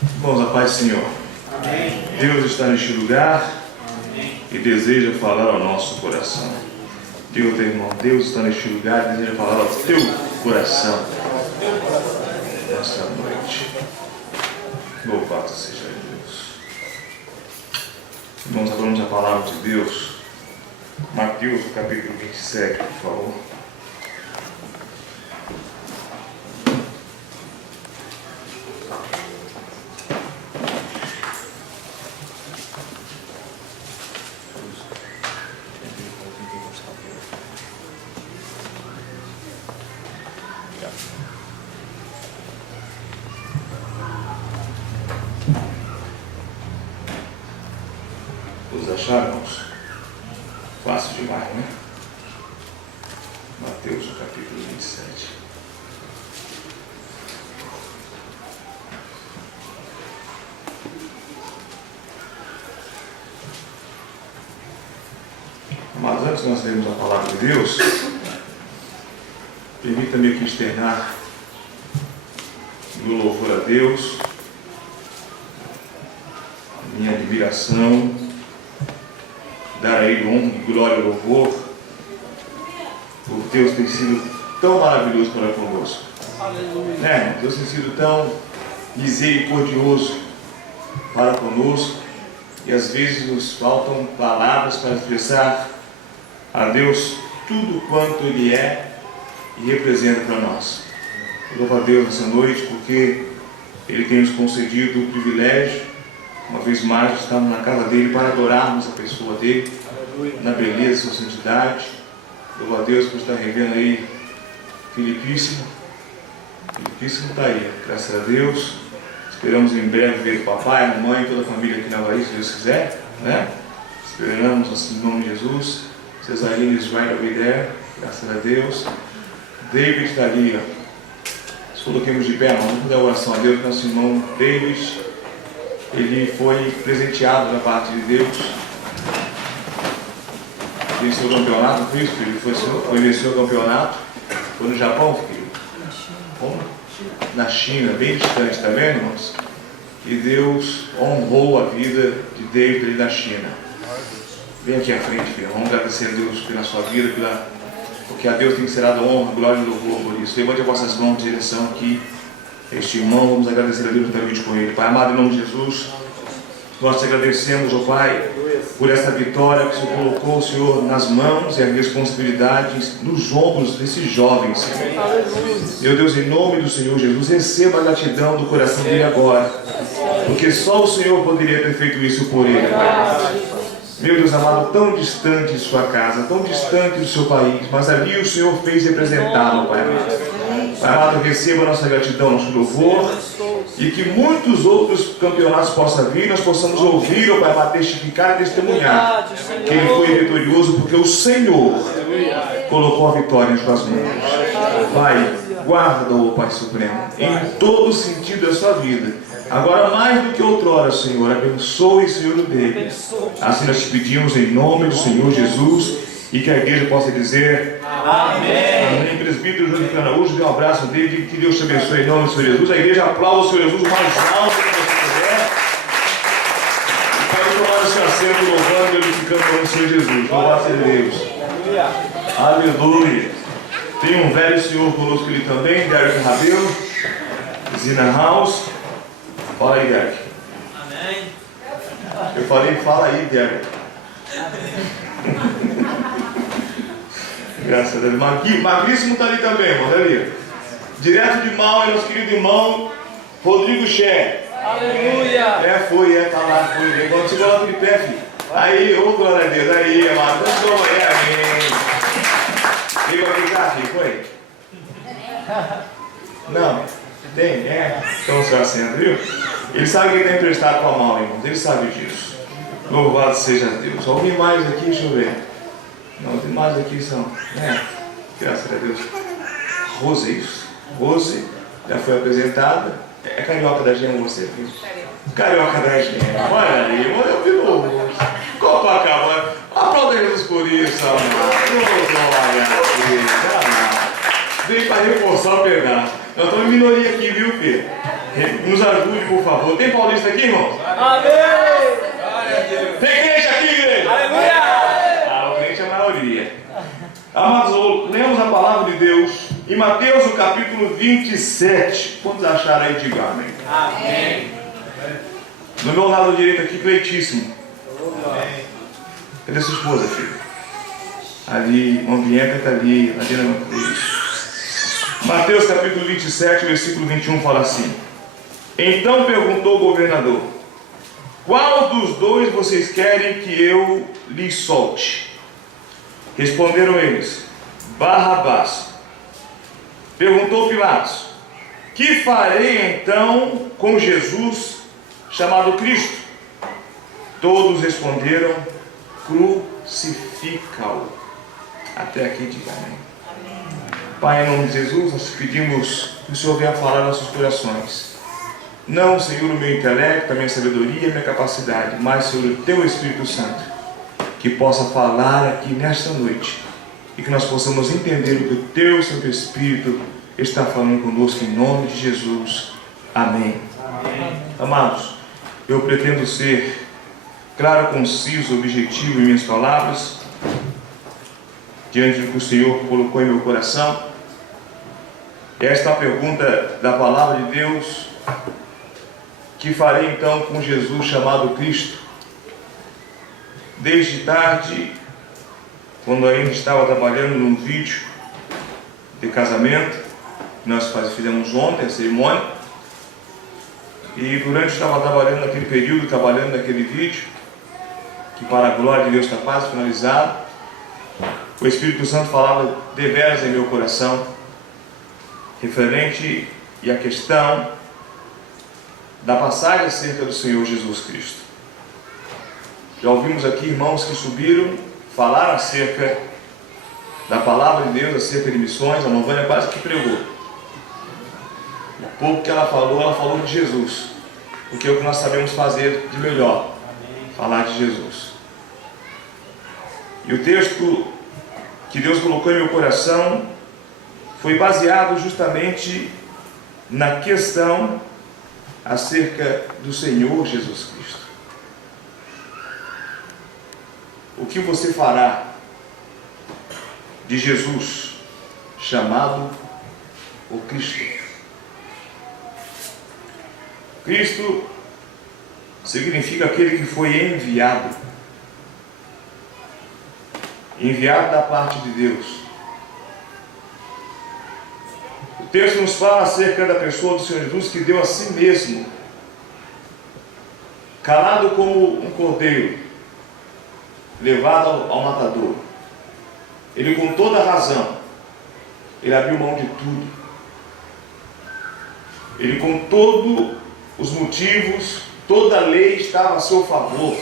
Irmãos, a paz do Senhor. Amém. Deus está neste lugar. Amém. E deseja falar ao nosso coração. Diga ao teu irmão, Deus está neste lugar e deseja falar ao teu coração nesta noite. Louvado seja Deus. Irmãos, falamos a palavra de Deus. Mateus, capítulo 27, por favor. Os acharam, irmãos? Fácil demais, né? Mateus, capítulo 27. Mas antes de nós lermos a palavra de Deus, permita-me aqui externar meu louvor a Deus, minha admiração, dar a Ele honra, glória e louvor, por Deus tem sido tão maravilhoso para conosco. Deus tem sido tão misericordioso para conosco, e às vezes nos faltam palavras para expressar a Deus tudo quanto Ele é e representa para nós. Eu louvo a Deus nessa noite porque Ele tem nos concedido o privilégio, uma vez mais, de estarmos na casa dele para adorarmos a pessoa dele, na beleza, sua santidade. Louvo a Deus por estar revendo aí Filipíssimo. Filipíssimo está aí, graças a Deus. Esperamos em breve ver o papai, a mamãe e toda a família aqui na Bahia, se Deus quiser, né? Esperamos assim, em nome de Jesus. Cesarina is right over there, graças a Deus. David está ali, ó. Se coloquemos de pé, vamos dar oração a Deus, nosso irmão David. Ele foi presenteado da parte de Deus. Venceu o campeonato, foi isso, filho? Foi vencer o campeonato. Foi no Japão, filho? Como? Na China, bem distante, está vendo, irmãos? E Deus honrou a vida de David ali na China. Vem aqui à frente, filho. Vamos agradecer a Deus pela sua vida, porque a Deus tem que ser dado honra, glória e louvor por isso. Levante as vossas mãos em direção aqui. Este irmão, vamos agradecer a Deus juntamente com ele. Pai amado, em nome de Jesus, nós te agradecemos, ó Pai, por essa vitória que o Senhor colocou, Senhor, nas mãos e a responsabilidade nos ombros desses jovens. Meu Deus, em nome do Senhor Jesus, receba a gratidão do coração dele agora, porque só o Senhor poderia ter feito isso por ele, Pai. Meu Deus amado, tão distante de sua casa, tão distante do seu país, mas ali o Senhor fez representá-lo, Pai amado. Pai amado, receba a nossa gratidão, nosso louvor, e que muitos outros campeonatos possam vir, nós possamos ouvir, ó Pai amado, testificar e testemunhar que ele foi vitorioso, porque o Senhor colocou a vitória em suas mãos. Pai, guarda-o, Pai Supremo, em todo o sentido da sua vida. Agora, mais do que outrora, Senhor, abençoe, Senhor, o dele. Assim nós te pedimos em nome do Senhor Jesus, e que a igreja possa dizer amém. Amém. Presbítero José Araújo, dê um abraço dele, que Deus te abençoe em nome do Senhor Jesus. A igreja aplauda o Senhor Jesus o mais alto que você puder. E pode tomar o seu assento louvando e glorificando o nome do Senhor Jesus. Louvado seja Deus. Aleluia. Tem um velho senhor conosco ali também, Derek Rabelo, Zina House. Fala aí, Derek. Amém. Eu falei, fala aí, Derek. Graças a Deus. Magríssimo está ali também, irmão. Ali. Direto de Mal, é nosso querido irmão Rodrigo Xé. Aleluia. Tá lá, foi. Quando você coloca de pé, filho. Aí, ô glória a Deus. Aí, amado. Vamos aí, amém. Veio pra ficar, filho, foi? Não. Tem? Então se assenta, viu? Ele sabe que ele está emprestado com a mão, irmãos. Ele sabe disso. Louvado seja Deus. Alguém mais aqui? Deixa eu ver. Não, tem mais aqui são. Graças a Deus. Rose, isso. Rose já foi apresentada. É carioca da gema você, filho? Carioca da gema. Olha ali, olha de novo. Copacabana. Aplauda Jesus por isso, amado. Glória a Deus. veio para reforçar o pedaço. Nós estamos em minoria aqui, viu, Pedro? Nos ajude, por favor. Tem paulista aqui, irmãos? Amém! Tem crente aqui, igreja? Aleluia! O crente é a maioria. Amados, lemos a palavra de Deus em Mateus, no capítulo 27. Quantos acharam aí, diga amém. Amém! Do meu lado direito aqui, Cleitíssimo. Amém! Cadê sua esposa, filho? Ali, uma Bianca está ali, na dinâmica deles. Mateus capítulo 27, versículo 21 fala assim: Então perguntou o governador: Qual dos dois vocês querem que eu lhes solte? Responderam eles: Barrabás. Perguntou Pilatos: Que farei então com Jesus, chamado Cristo? Todos responderam: Crucifica-o. Até aqui, diga amém. Pai, em nome de Jesus, nós pedimos que o Senhor venha falar nos nossos corações. Não, Senhor, o meu intelecto, a minha sabedoria, a minha capacidade, mas, Senhor, o Teu Espírito Santo, que possa falar aqui nesta noite e que nós possamos entender o que o Teu Santo Espírito está falando conosco, em nome de Jesus. Amém. Amém. Amados, eu pretendo ser claro, conciso, objetivo em minhas palavras, diante do que o Senhor colocou em meu coração. Esta é a pergunta da palavra de Deus: que farei então com Jesus chamado Cristo? Desde tarde, quando ainda estava trabalhando num vídeo de casamento, que nós fizemos ontem, a cerimônia, e durante estava trabalhando naquele período, trabalhando naquele vídeo, que para a glória de Deus está quase finalizado, o Espírito Santo falava deveras em meu coração, referente à questão da passagem acerca do Senhor Jesus Cristo. Já ouvimos aqui irmãos que subiram, falaram acerca da palavra de Deus, acerca de missões. A Novânia quase que pregou. O pouco que ela falou de Jesus, porque é o que nós sabemos fazer de melhor, falar de Jesus. E o texto que Deus colocou em meu coração foi baseado justamente na questão acerca do Senhor Jesus Cristo. O que você fará de Jesus, chamado o Cristo? Cristo significa aquele que foi enviado. Enviado da parte de Deus. O texto nos fala acerca da pessoa do Senhor Jesus, que deu a si mesmo, calado como um cordeiro, levado ao matador. Ele, com toda a razão, ele abriu mão de tudo. Ele, com todos os motivos, toda a lei estava a seu favor,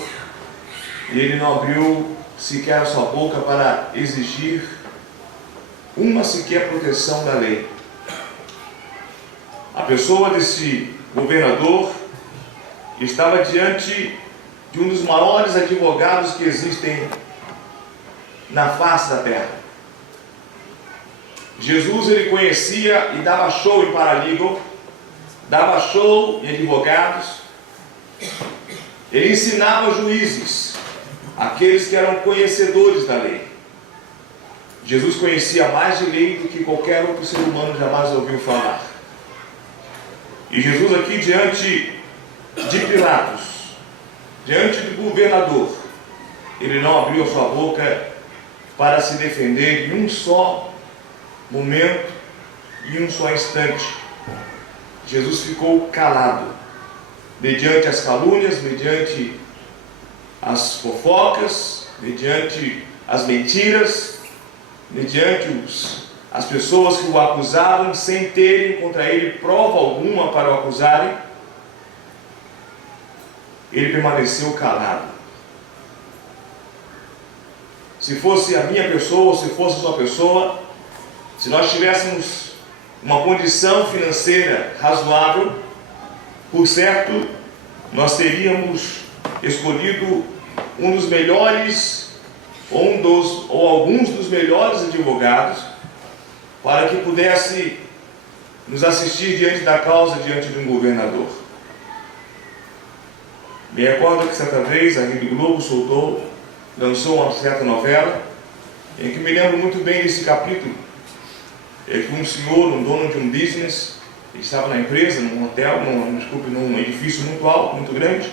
e ele não abriu sequer a sua boca para exigir uma sequer proteção da lei. A pessoa desse governador estava diante de um dos maiores advogados que existem na face da terra. Jesus, ele conhecia e dava show em paralegal, dava show em advogados. Ele ensinava juízes, aqueles que eram conhecedores da lei. Jesus conhecia mais de lei do que qualquer outro ser humano jamais ouviu falar. E Jesus aqui diante de Pilatos, diante do governador, ele não abriu a sua boca para se defender em um só momento, em um só instante. Jesus ficou calado, mediante as calúnias, mediante as fofocas, mediante as mentiras, mediante as pessoas que o acusavam sem terem contra ele prova alguma para o acusarem. Ele permaneceu calado. Se fosse a minha pessoa, ou se fosse a sua pessoa, se nós tivéssemos uma condição financeira razoável, por certo, nós teríamos escolhido um dos melhores, ou alguns dos melhores advogados, para que pudesse nos assistir diante da causa, diante de um governador. Me recordo que certa vez a Rede Globo lançou uma certa novela, em que me lembro muito bem desse capítulo, é que um senhor, um dono de um business, ele estava na empresa, num hotel, num edifício muito alto, muito grande.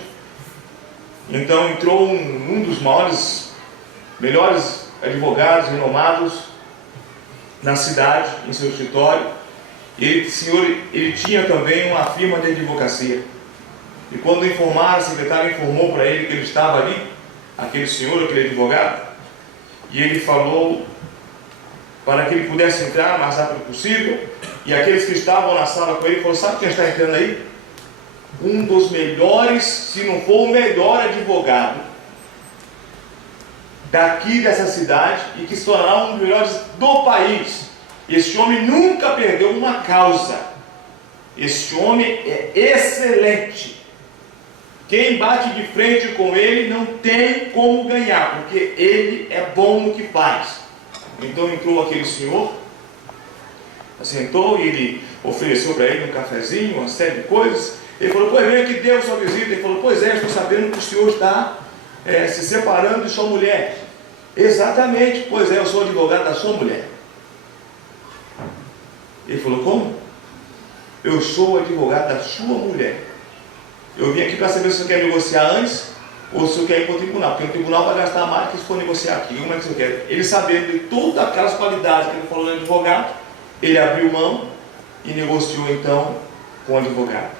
Então entrou um dos melhores advogados renomados na cidade, em seu escritório. E ele tinha também uma firma de advocacia. E quando informaram, a secretária informou para ele que ele estava ali, aquele senhor, aquele advogado, e ele falou para que ele pudesse entrar o mais rápido possível. E aqueles que estavam na sala com ele falaram: sabe quem está entrando aí? Um dos melhores, se não for o melhor advogado daqui dessa cidade, e que se tornará um dos melhores do país. Este homem nunca perdeu uma causa. Este homem é excelente. Quem bate de frente com ele não tem como ganhar, porque ele é bom no que faz. Então entrou aquele senhor, sentou e ele ofereceu para ele um cafezinho, uma série de coisas. Ele falou: pois bem, que deu sua visita. Ele falou: pois é, estou sabendo que o senhor está se separando de sua mulher. Exatamente, pois é, eu sou advogado da sua mulher. Ele falou: como? Eu sou advogado da sua mulher. Eu vim aqui para saber se você quer negociar antes ou se você quer ir para o tribunal, porque o tribunal vai gastar mais que se for negociar aqui. Como é que você quer? Ele, sabendo de todas aquelas qualidades que ele falou no advogado, ele abriu mão e negociou então com o advogado.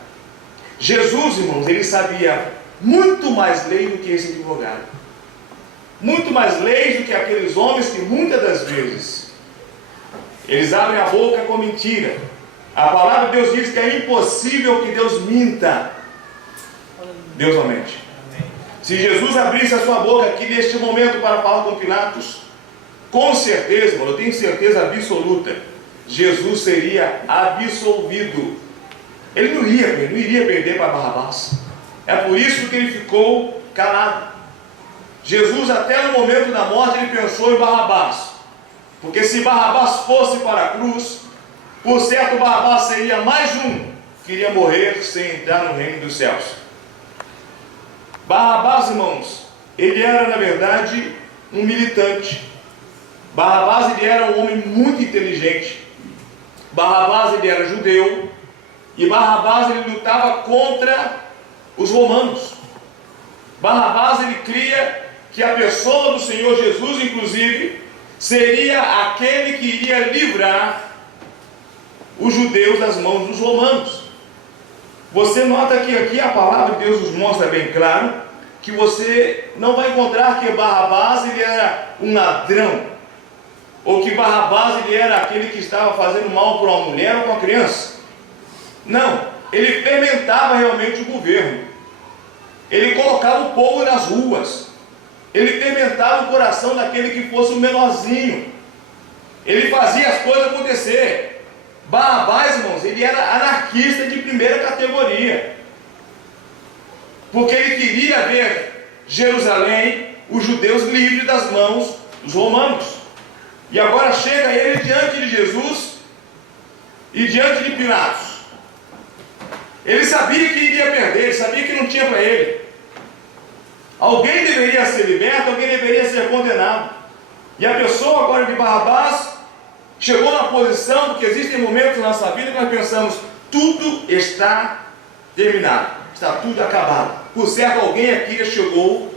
Jesus, irmãos, ele sabia muito mais lei do que esse advogado. Muito mais leis do que aqueles homens que muitas das vezes eles abrem a boca com mentira. A palavra de Deus diz que é impossível que Deus minta. Deus não mente. Se Jesus abrisse a sua boca aqui neste momento para falar com Pilatos, com certeza, eu tenho certeza absoluta, Jesus seria absolvido. Ele não iria perder para Barrabás. É por isso que ele ficou calado. Jesus, até no momento da morte, ele pensou em Barrabás. Porque se Barrabás fosse para a cruz, por certo Barrabás seria mais um que iria morrer sem entrar no reino dos céus. Barrabás, irmãos, ele era na verdade um militante. Barrabás, ele era um homem muito inteligente. Barrabás, ele era judeu. E Barrabás, ele lutava contra os romanos. Barrabás, ele cria que a pessoa do Senhor Jesus, inclusive, seria aquele que iria livrar os judeus das mãos dos romanos. Você nota que aqui a palavra de Deus nos mostra bem claro que você não vai encontrar que Barrabás ele era um ladrão, ou que Barrabás ele era aquele que estava fazendo mal para uma mulher ou para uma criança. Não, ele fermentava realmente o governo. Ele colocava o povo nas ruas. Ele fermentava o coração daquele que fosse o menorzinho. Ele fazia as coisas acontecer. Barrabás, irmãos, ele era anarquista de primeira categoria. Porque ele queria ver Jerusalém, os judeus livres das mãos dos romanos. E agora chega ele diante de Jesus e diante de Pilatos. Ele sabia que iria perder, ele sabia que não tinha para ele. Alguém deveria ser liberto, alguém deveria ser condenado. E a pessoa agora de Barrabás chegou na posição, porque existem momentos na nossa vida que nós pensamos: tudo está terminado, está tudo acabado. Por certo, alguém aqui já chegou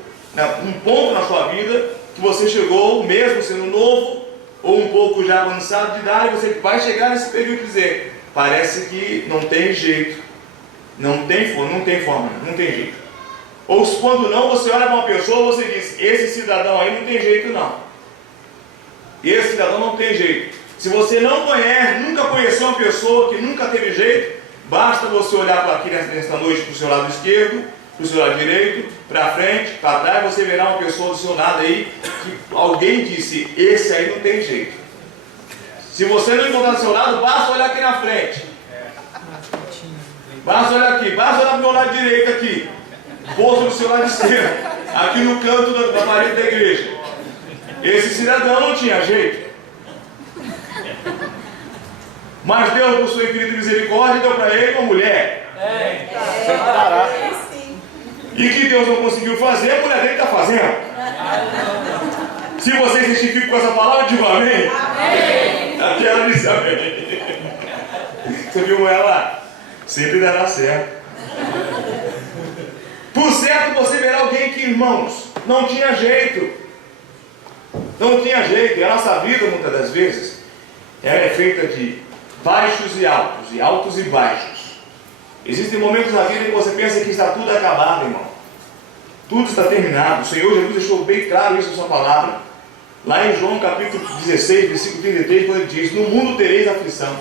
um ponto na sua vida que você chegou, mesmo sendo novo ou um pouco já avançado de idade, você vai chegar nesse período e dizer: parece que não tem jeito, não tem forma, não tem jeito. Ou quando não, você olha para uma pessoa e você diz: esse cidadão aí não tem jeito não. Esse cidadão não tem jeito. Se você não conhece, nunca conheceu uma pessoa que nunca teve jeito, basta você olhar para aqui nesta noite para o seu lado esquerdo, para o seu lado direito, para frente, para trás, você verá uma pessoa do seu lado aí, que alguém disse: esse aí não tem jeito. Se você não encontrar do seu lado, basta olhar aqui na frente. Basta olhar aqui, basta olhar para o meu lado direito aqui. Posto do seu lado esquerdo, aqui no canto da parede da igreja. Esse cidadão não tinha jeito. Mas Deus, por sua infinita misericórdia, deu para ele uma mulher. E que Deus não conseguiu fazer, a mulher dele está fazendo. Se você se identifica com essa palavra, diga amém. Amém. Aqui ela disse amém. Você viu ela? Sempre dará certo. Por certo, você verá alguém que, irmãos, não tinha jeito. Não tinha jeito. E a nossa vida, muitas das vezes, ela é feita de baixos e altos e baixos. Existem momentos na vida em que você pensa que está tudo acabado, irmão. Tudo está terminado. O Senhor Jesus deixou bem claro isso na sua palavra. Lá em João capítulo 16, versículo 33, quando ele diz: no mundo tereis aflição.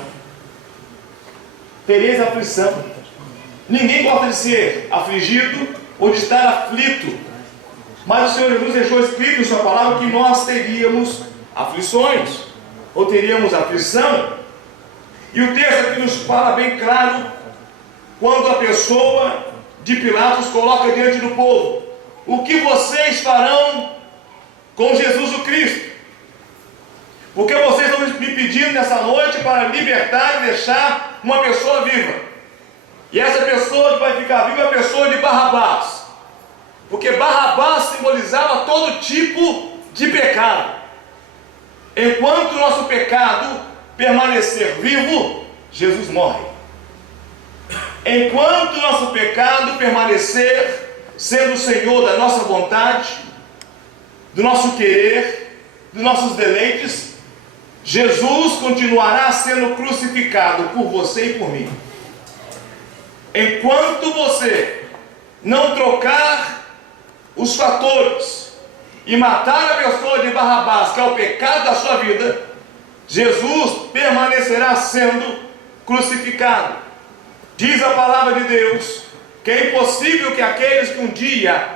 Tereis aflição. Ninguém gosta de ser afligido ou de estar aflito. Mas o Senhor Jesus deixou escrito em sua palavra que nós teríamos aflições. Ou teríamos aflição. E o texto aqui nos fala bem claro quando a pessoa de Pilatos coloca diante do povo: o que vocês farão com Jesus o Cristo? Porque vocês estão me pedindo nessa noite para libertar e deixar uma pessoa viva. E essa pessoa que vai ficar viva é a pessoa de Barrabás. Porque Barrabás simbolizava todo tipo de pecado. Enquanto o nosso pecado permanecer vivo, Jesus morre. Enquanto o nosso pecado permanecer sendo o Senhor da nossa vontade, do nosso querer, dos nossos deleites, Jesus continuará sendo crucificado por você e por mim. Enquanto você não trocar os fatores e matar a pessoa de Barrabás, que é o pecado da sua vida, Jesus permanecerá sendo crucificado. Diz a palavra de Deus que é impossível que aqueles que um dia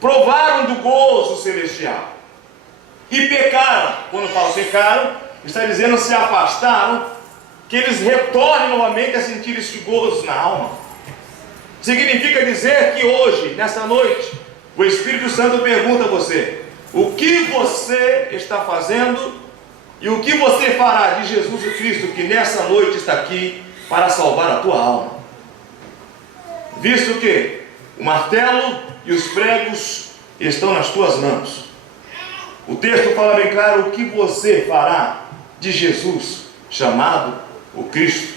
provaram do gozo celestial e pecaram, quando fala pecaram, está dizendo se afastaram, que eles retornem novamente a sentir esse gozo na alma. Significa dizer que hoje, nessa noite, o Espírito Santo pergunta a você: o que você está fazendo e o que você fará de Jesus o Cristo, que nessa noite está aqui para salvar a tua alma? Visto que o martelo e os pregos estão nas tuas mãos. O texto fala bem claro o que você fará de Jesus, chamado o Cristo.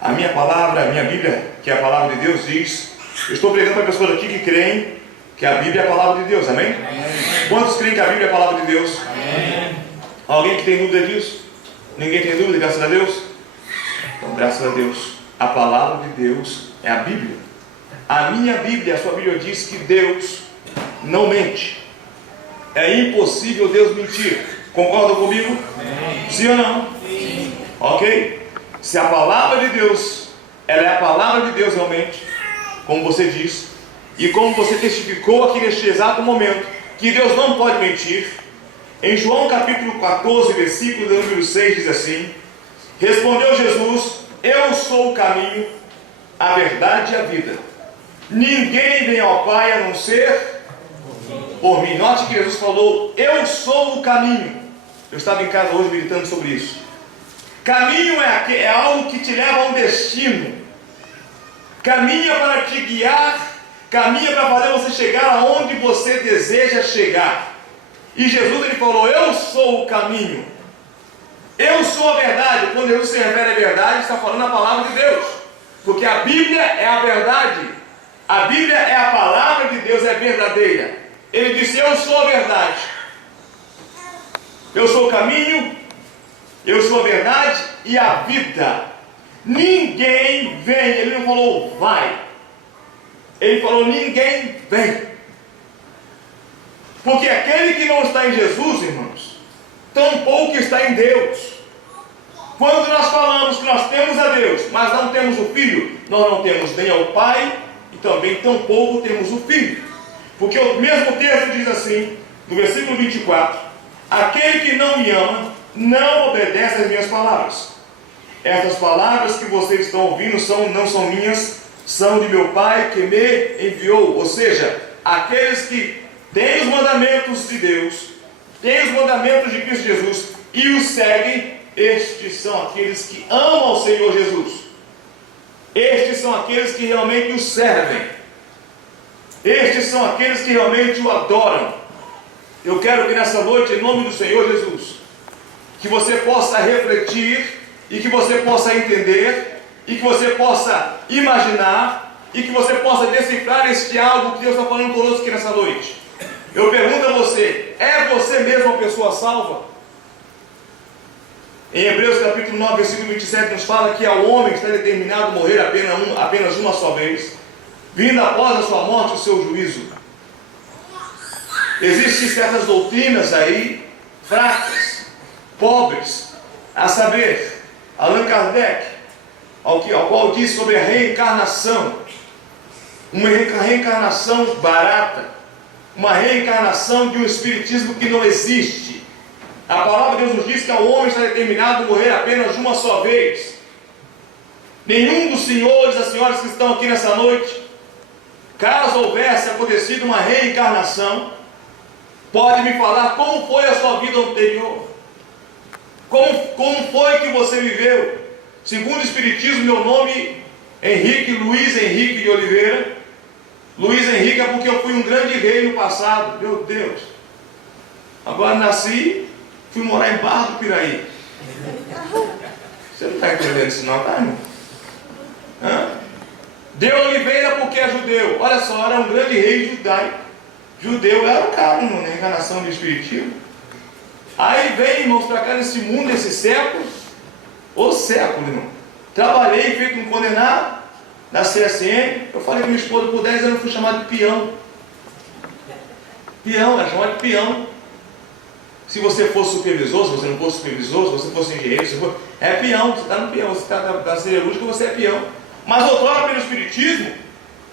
A minha palavra, a minha Bíblia, que é a palavra de Deus, diz: eu estou pregando para pessoas aqui que creem que a Bíblia é a palavra de Deus, amém? Amém. Quantos creem que a Bíblia é a palavra de Deus? Amém. Alguém que tem dúvida disso? Ninguém tem dúvida, graças a Deus? Então, graças a Deus, a palavra de Deus é a Bíblia. A minha Bíblia, a sua Bíblia, diz que Deus não mente. É impossível Deus mentir. Concordam comigo? Amém. Sim ou não? Sim. Ok? Se a palavra de Deus, ela é a palavra de Deus realmente, como você diz, e como você testificou aqui neste exato momento, que Deus não pode mentir, em João capítulo 14, versículo número 6, diz assim: respondeu Jesus: eu sou o caminho, a verdade e a vida. Ninguém vem ao Pai a não ser por mim. Note que Jesus falou: eu sou o caminho. Eu estava em casa hoje meditando sobre isso. Caminho é algo que te leva a um destino. Caminho é para te guiar. Caminho é para fazer você chegar aonde você deseja chegar. E Jesus, ele falou: eu sou o caminho. Eu sou a verdade. Quando Jesus se refere à verdade, está falando a palavra de Deus. Porque a Bíblia é a verdade. A Bíblia é a palavra de Deus, é verdadeira. Ele disse: eu sou a verdade. Eu sou o caminho, eu sou a verdade e a vida. Ninguém vem. Ele não falou vai. Ele falou ninguém vem. Porque aquele que não está em Jesus, irmãos, tampouco está em Deus. Quando nós falamos que nós temos a Deus, mas não temos o Filho, nós não temos nem ao Pai e também tampouco temos o Filho. Porque o mesmo texto diz assim, no versículo 24: aquele que não me ama, não obedece às minhas palavras. Essas palavras que vocês estão ouvindo não são minhas, são de meu Pai que me enviou. Ou seja, aqueles que têm os mandamentos de Deus, têm os mandamentos de Cristo Jesus e os seguem, estes são aqueles que amam o Senhor Jesus. Estes são aqueles que realmente o servem. Estes são aqueles que realmente o adoram. Eu quero que nessa noite, em nome do Senhor Jesus, que você possa refletir e que você possa entender e que você possa imaginar e que você possa decifrar este algo que Deus está falando conosco aqui nessa noite. Eu pergunto a você, é você mesmo a pessoa salva? Em Hebreus capítulo 9, versículo 27 nos fala que ao homem está determinado morrer apenas uma só vez, vindo após a sua morte o seu juízo. Existem certas doutrinas aí, fracas, pobres, a saber, Allan Kardec, ao qual diz sobre a reencarnação, uma reencarnação barata, uma reencarnação de um espiritismo que não existe. A palavra de Deus nos diz que ao homem está determinado morrer apenas uma só vez. Nenhum dos senhores e das senhoras que estão aqui nessa noite, caso houvesse acontecido uma reencarnação, pode me falar como foi a sua vida anterior, como foi que você viveu. Segundo o Espiritismo, meu nome é Luiz Henrique de Oliveira. Luiz Henrique é porque eu fui um grande rei no passado. Meu Deus. Agora nasci, fui morar em Barra do Piraí. Você não está entendendo isso não, tá, irmão? De Oliveira porque é judeu. Olha só, era um grande rei judaico. Judeu era o cara na reencarnação do Espiritismo. Aí vem, irmãos, para cá nesse mundo, nesse século, o século, irmão. Trabalhei, feito um condenado na CSN. Eu falei com minha esposa, por 10 anos eu fui chamado de peão. Peão, era chamado de peão. Se você fosse supervisor, se você não fosse supervisor, se você fosse engenheiro, se for, é peão, você está no peão, você está da siderúrgica, você é peão. Mas outrora, pelo Espiritismo,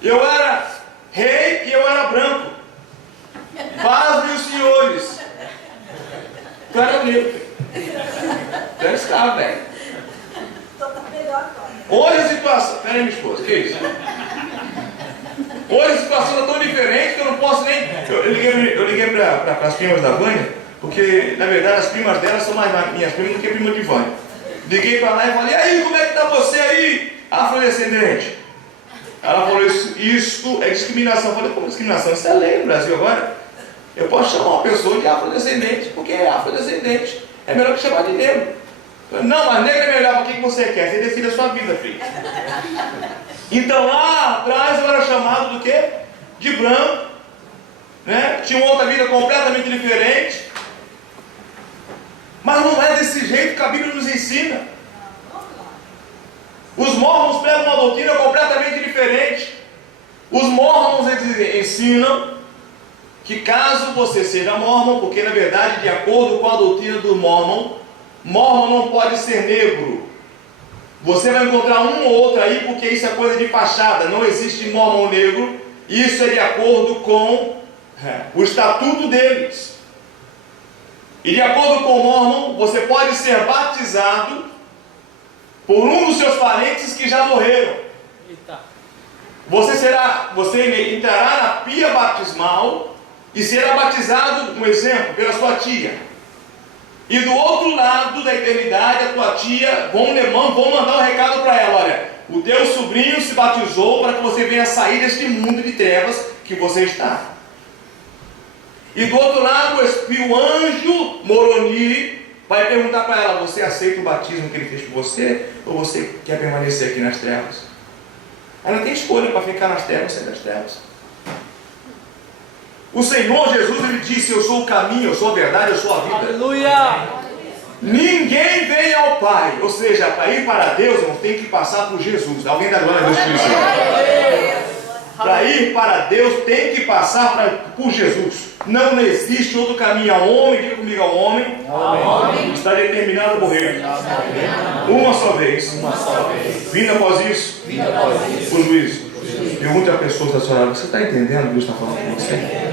eu era rei e eu era branco. Pasmem os senhores. Tu era negro. Tu era escravo, velho. Hoje a situação... Pera aí, minha esposa, que é isso? Hoje a situação está tão diferente que eu não posso nem... Eu liguei para as primas da Vânia, porque, na verdade, as primas dela são mais minhas primas do que prima de Vânia. Liguei para lá e falei, e aí, como é que está você aí, afrodescendente? Ela falou, isso é discriminação. Eu falei, como discriminação? Isso é lei no Brasil agora. Eu posso chamar uma pessoa de afrodescendente, porque é afrodescendente. É melhor que chamar de negro. Não, mas negro é melhor. Para quem você quer? Você decide a sua vida, filho. Então lá atrás eu era chamado do quê? De branco. Né? Tinha uma outra vida completamente diferente. Mas não é desse jeito que a Bíblia nos ensina. Os mormons pregam uma doutrina completamente diferente. Os mormons ensinam que caso você seja mormon, porque na verdade, de acordo com a doutrina do mormon não pode ser negro. Você vai encontrar um ou outro aí, porque isso é coisa de fachada. Não existe mormon negro. Isso é de acordo com o estatuto deles. E de acordo com o mormon, você pode ser batizado por um dos seus parentes que já morreram. Você entrará na pia batismal e será batizado, um exemplo, pela sua tia. E do outro lado da eternidade, a tua tia vão mandar um recado para ela: olha, o teu sobrinho se batizou para que você venha sair deste mundo de trevas que você está. E do outro lado, o anjo Moroni vai perguntar para ela: você aceita o batismo que ele fez por você? Ou você quer permanecer aqui nas trevas? Ela não tem escolha para ficar nas trevas, sair das trevas. O Senhor Jesus, ele disse: eu sou o caminho, eu sou a verdade, eu sou a vida. Aleluia! Ninguém vem ao Pai. Ou seja, para ir para Deus, não tem que passar por Jesus. Alguém dá glória a Deus por isso? Para ir para Deus, tem que passar por Jesus. Não existe outro caminho. Ao homem, diga comigo, ao homem, está determinado a morrer. Uma só vez. Vindo após isso, o juízo. Pergunte a pessoa da sua área: você está entendendo o que Deus está falando com você?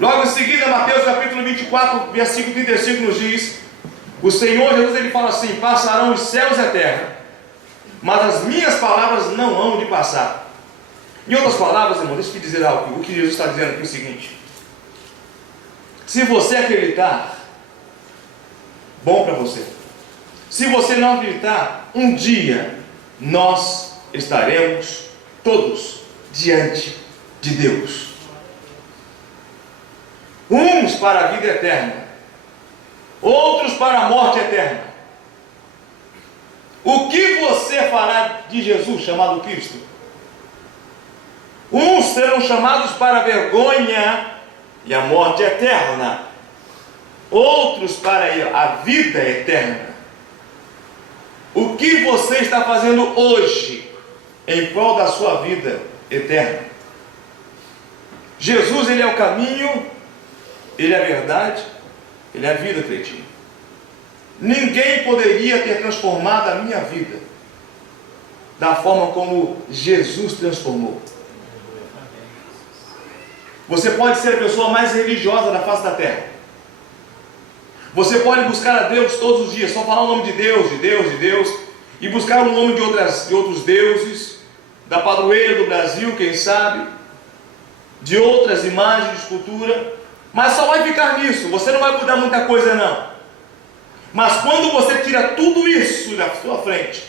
Logo em seguida, Mateus capítulo 24, versículo 35 nos diz: o Senhor Jesus, ele fala assim: passarão os céus e a terra, mas as minhas palavras não hão de passar. Em outras palavras, irmão, deixa eu te dizer algo. O que Jesus está dizendo aqui é o seguinte: Se você acreditar, bom para você. Se você não acreditar, um dia nós estaremos todos diante de Deus. Uns para a vida eterna, outros para a morte eterna. O que você fará de Jesus, chamado Cristo? Uns serão chamados para a vergonha e a morte eterna, outros para a vida eterna. O que você está fazendo hoje em prol da sua vida eterna? Jesus, Ele é o caminho, Ele é a verdade, Ele é a vida, Cleitinho. Ninguém poderia ter transformado a minha vida da forma como Jesus transformou. Você pode ser a pessoa mais religiosa da face da terra. Você pode buscar a Deus todos os dias, só falar o nome de Deus, de Deus, de Deus, e buscar o nome de outros deuses, da padroeira do Brasil, quem sabe, de outras imagens de escultura, mas só vai ficar nisso. Você não vai mudar muita coisa não. Mas quando você tira tudo isso da sua frente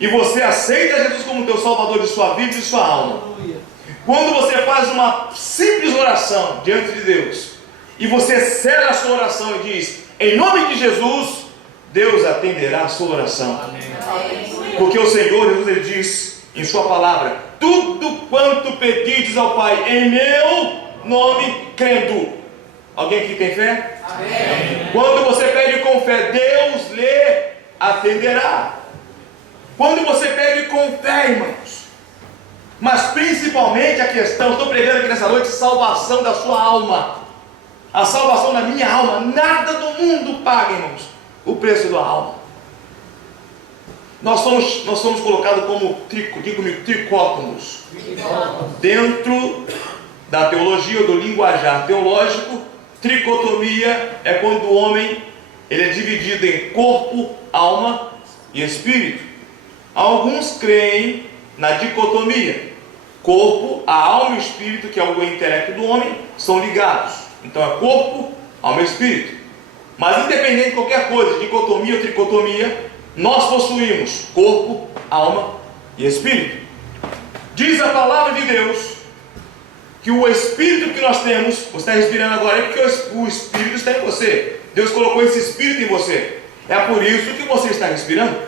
e você aceita Jesus como teu Salvador de sua vida e de sua alma, quando você faz uma simples oração diante de Deus e você cela a sua oração e diz, em nome de Jesus, Deus atenderá a sua oração. Porque o Senhor Jesus, Ele diz em sua palavra, tudo quanto pedides ao Pai em meu nome, crendo. Alguém aqui tem fé? Amém. Quando você pede com fé, Deus lhe atenderá. Quando você pede com fé, irmãos. Mas principalmente a questão, estou pregando aqui nessa noite, salvação da sua alma. A salvação da minha alma. Nada do mundo paga, irmãos, o preço da alma. Nós somos colocados como, diga comigo, tricótomos. Dentro da teologia ou do linguajar teológico, tricotomia é quando o homem ele é dividido em corpo, alma e espírito. Alguns creem na dicotomia. Corpo, a alma e o espírito, que é o intelecto do homem, são ligados. Então é corpo, alma e espírito. Mas independente de qualquer coisa, dicotomia ou tricotomia, nós possuímos corpo, alma e espírito. Diz a palavra de Deus que o espírito que nós temos, você está respirando agora, é porque o espírito está em você. Deus colocou esse espírito em você. É por isso que você está respirando.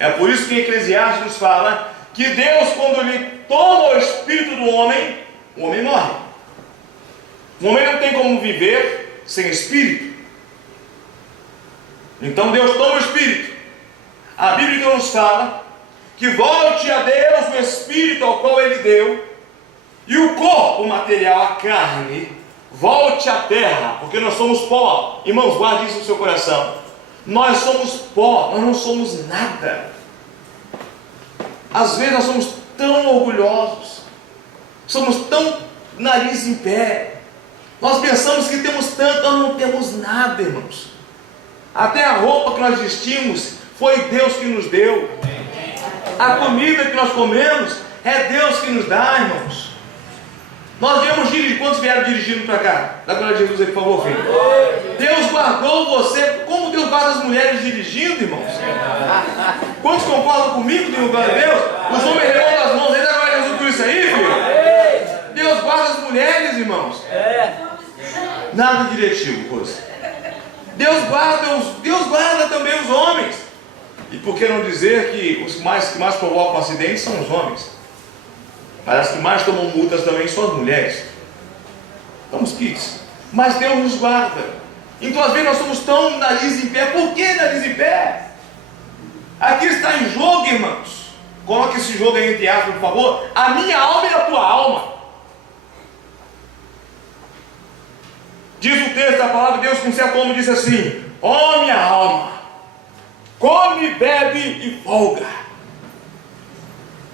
É por isso que em Eclesiastes nos fala que Deus, quando Ele toma o espírito do homem, o homem morre. O homem não tem como viver sem espírito. Então Deus toma o espírito. A Bíblia então nos fala que volte a Deus o espírito ao qual Ele deu, e o corpo material, a carne, volte à terra, porque nós somos pó. Irmãos, guarde isso no seu coração. Nós somos pó, nós não somos nada. Às vezes nós somos tão orgulhosos, somos tão nariz em pé. Nós pensamos que temos tanto, nós não temos nada, irmãos. Até a roupa que nós vestimos foi Deus que nos deu. A comida que nós comemos é Deus que nos dá, irmãos. Nós viemos dirigir, quantos vieram dirigindo para cá? Dá glória a Jesus aí, por favor, filho. Deus guardou você, como Deus guarda as mulheres dirigindo, irmãos? Quantos concordam comigo, Deus glória a Deus? Os homens levantam as mãos, aí dá glória a Jesus por isso aí, filho. Deus guarda as mulheres, irmãos. Nada diretivo, coisa. Deus guarda também os homens. E por que não dizer que os que mais provocam acidentes são os homens? Mas as que mais tomam multas também são as mulheres. Estamos quites. Mas Deus nos guarda. Então às vezes nós somos tão nariz em pé. Por que nariz em pé? Aqui está em jogo, irmãos. Coloque esse jogo aí entre aspas, por favor. A minha alma e a tua alma. Diz o texto da palavra de Deus que um certo homem disse assim: ó minha alma, come, bebe e folga.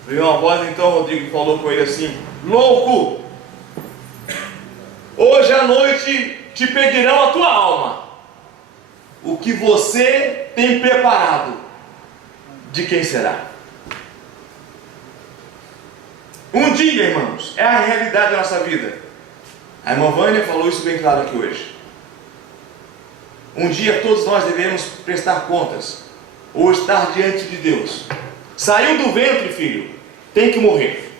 Veio uma voz então, Rodrigo falou com ele assim: louco, hoje à noite te pedirão a tua alma. O que você tem preparado, de quem será? Um dia, irmãos, é a realidade da nossa vida. A irmã Vânia falou isso bem claro aqui hoje. Um dia todos nós devemos prestar contas, ou estar diante de Deus. Saiu do ventre, filho, tem que morrer.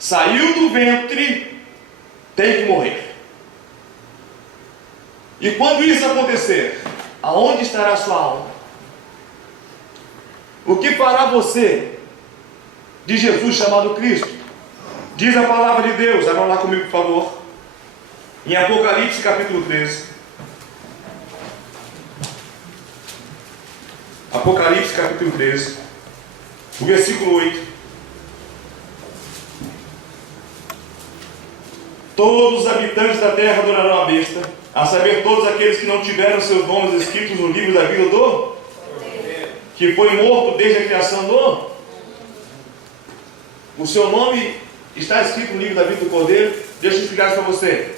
Saiu do ventre, tem que morrer. E quando isso acontecer, aonde estará a sua alma? O que fará você de Jesus chamado Cristo? Diz a palavra de Deus, abra lá comigo por favor, em Apocalipse capítulo 13. Apocalipse capítulo 13, o versículo 8. Todos os habitantes da terra adorarão a besta, a saber, todos aqueles que não tiveram seus nomes escritos no livro da vida do que foi morto desde a criação do. O seu nome está escrito no livro da vida do Cordeiro. Deixa eu explicar isso para você.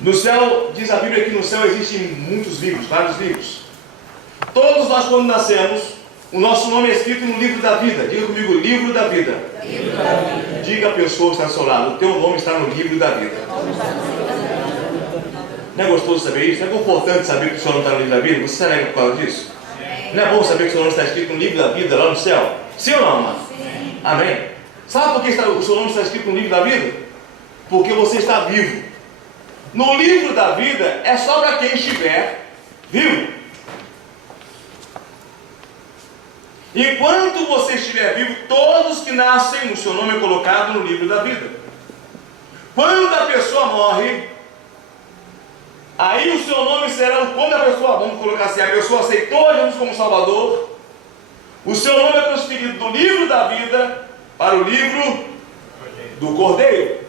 No céu, diz a Bíblia que no céu existem muitos livros, vários livros. Todos nós, quando nascemos, o nosso nome é escrito no livro da vida. Diga comigo, livro da vida. Livro da vida. Diga a pessoa que está ao seu lado, o teu nome está no livro da vida. Não é gostoso saber isso? Não é confortante saber que o seu nome está no livro da vida? Você se alegra por causa disso? Não é bom saber que o seu nome está escrito no livro da vida lá no céu? Sim ou não, amado? Sim. Amém? Sabe por que o seu nome está escrito no livro da vida? Porque você está vivo. No livro da vida é só para quem estiver vivo. Enquanto você estiver vivo, todos que nascem, o seu nome é colocado no livro da vida. Quando a pessoa morre, aí o seu nome será, quando a pessoa, vamos colocar assim, a pessoa aceitou Jesus como Salvador, o seu nome é transferido do livro da vida para o livro do Cordeiro.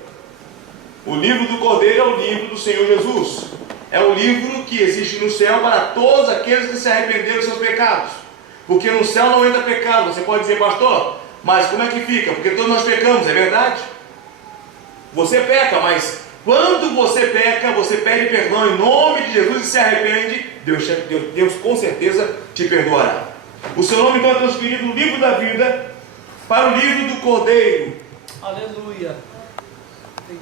O livro do Cordeiro é o livro do Senhor Jesus. É o livro que existe no céu para todos aqueles que se arrependeram dos seus pecados. Porque no céu não entra pecado. Você pode dizer, pastor, mas como é que fica? Porque todos nós pecamos, é verdade? Você peca, mas quando você peca, você pede perdão em nome de Jesus e se arrepende, Deus com certeza te perdoará. O seu nome então é transferido do livro da vida para o livro do Cordeiro. Aleluia.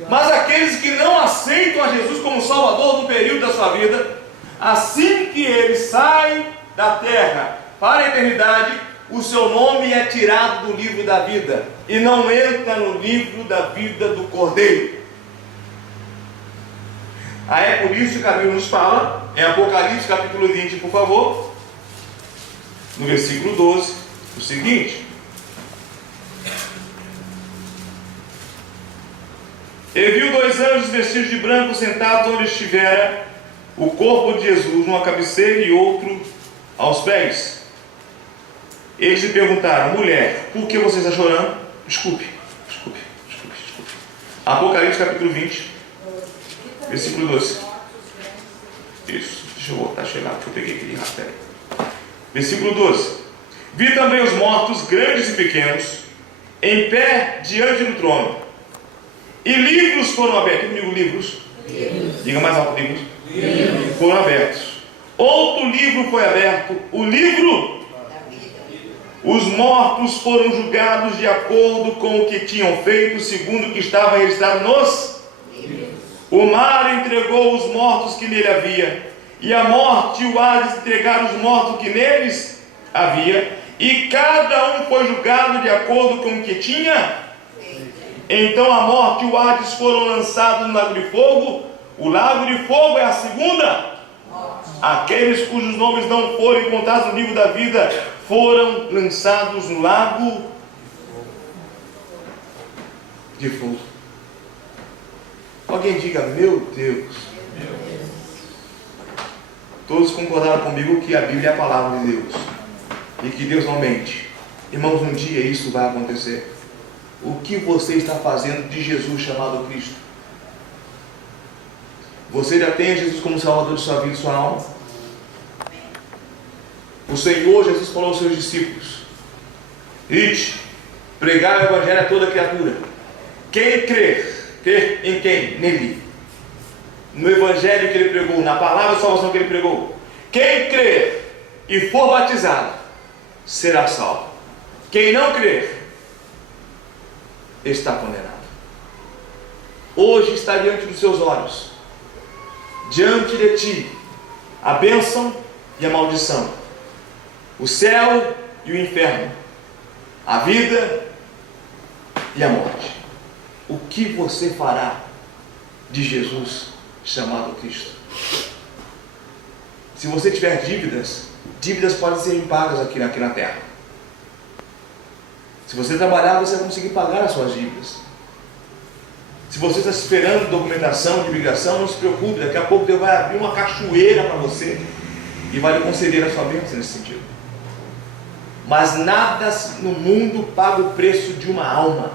Mas aqueles que não aceitam a Jesus como Salvador no período da sua vida, assim que eles saem da terra para a eternidade, o seu nome é tirado do livro da vida e não entra no livro da vida do Cordeiro. É por isso que a Bíblia nos fala, em Apocalipse capítulo 20, por favor, no versículo 12, o seguinte: e viu dois anjos vestidos de branco sentados onde estivera o corpo de Jesus, numa cabeceira e outro aos pés. Eles lhe perguntaram: mulher, por que você está chorando? Desculpe. Apocalipse capítulo 20, versículo 12. Isso, deixa eu voltar, chegar, porque eu peguei aquele rapé. Versículo 12. Vi também os mortos, grandes e pequenos, em pé diante do trono. E livros foram abertos. Comigo, livros. Diga mais alto, livros. Foram abertos. Outro livro foi aberto, o livro. Os mortos foram julgados de acordo com o que tinham feito, segundo o que estava registrado nos livros. O mar entregou os mortos que nele havia, e a morte e o Hades entregaram os mortos que neles havia, e cada um foi julgado de acordo com o que tinha. Então a morte e o Hades foram lançados no lago de fogo. O lago de fogo é a segunda. Aqueles cujos nomes não foram encontrados no livro da vida foram lançados no lago de fogo. Alguém diga: meu Deus. Todos concordaram comigo que a Bíblia é a palavra de Deus e que Deus não mente. Irmãos, um dia isso vai acontecer. O que você está fazendo de Jesus chamado Cristo? Você já tem Jesus como Salvador de sua vida e sua alma? O Senhor Jesus falou aos seus discípulos: ide, pregar o Evangelho a toda criatura. Quem crer em quem? Nele. No Evangelho que ele pregou, na palavra de salvação que ele pregou. Quem crer e for batizado será salvo. Quem não crer está condenado. Hoje está diante dos seus olhos, diante de ti, a bênção e a maldição, o céu e o inferno, a vida e a morte. O que você fará de Jesus chamado Cristo? Se você tiver dívidas, dívidas podem ser pagas aqui na terra. Se você trabalhar, você vai conseguir pagar as suas dívidas. Se você está esperando documentação de imigração, não se preocupe, daqui a pouco Deus vai abrir uma cachoeira para você e vai lhe conceder a sua bênção nesse sentido. Mas nada no mundo paga o preço de uma alma.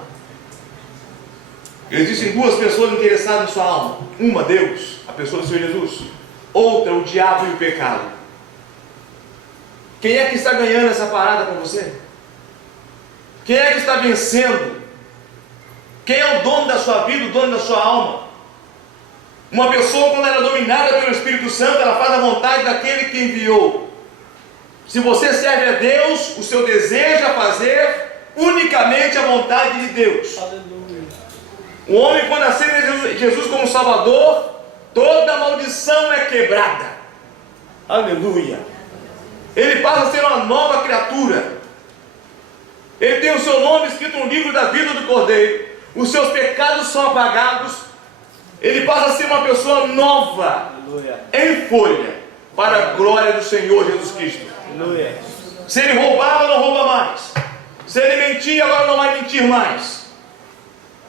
Existem duas pessoas interessadas na sua alma. Uma, Deus, a pessoa do Senhor Jesus. Outra, o diabo e o pecado. Quem é que está ganhando essa parada para você? Quem é que está vencendo? Quem é o dono da sua vida, o dono da sua alma? Uma pessoa, quando ela é dominada pelo Espírito Santo, ela faz a vontade daquele que enviou. Se você serve a Deus, o seu desejo é fazer unicamente a vontade de Deus. Aleluia. O homem, quando aceita Jesus como Salvador, toda maldição é quebrada. Aleluia. Ele passa a ser uma nova criatura. Ele tem o seu nome escrito no livro da vida do Cordeiro. Os seus pecados são apagados. Ele passa a ser uma pessoa nova, Aleluia. em folha, para a glória do Senhor Jesus Cristo. Aleluia. Se ele roubava, não rouba mais. Se ele mentia, agora não vai mentir mais.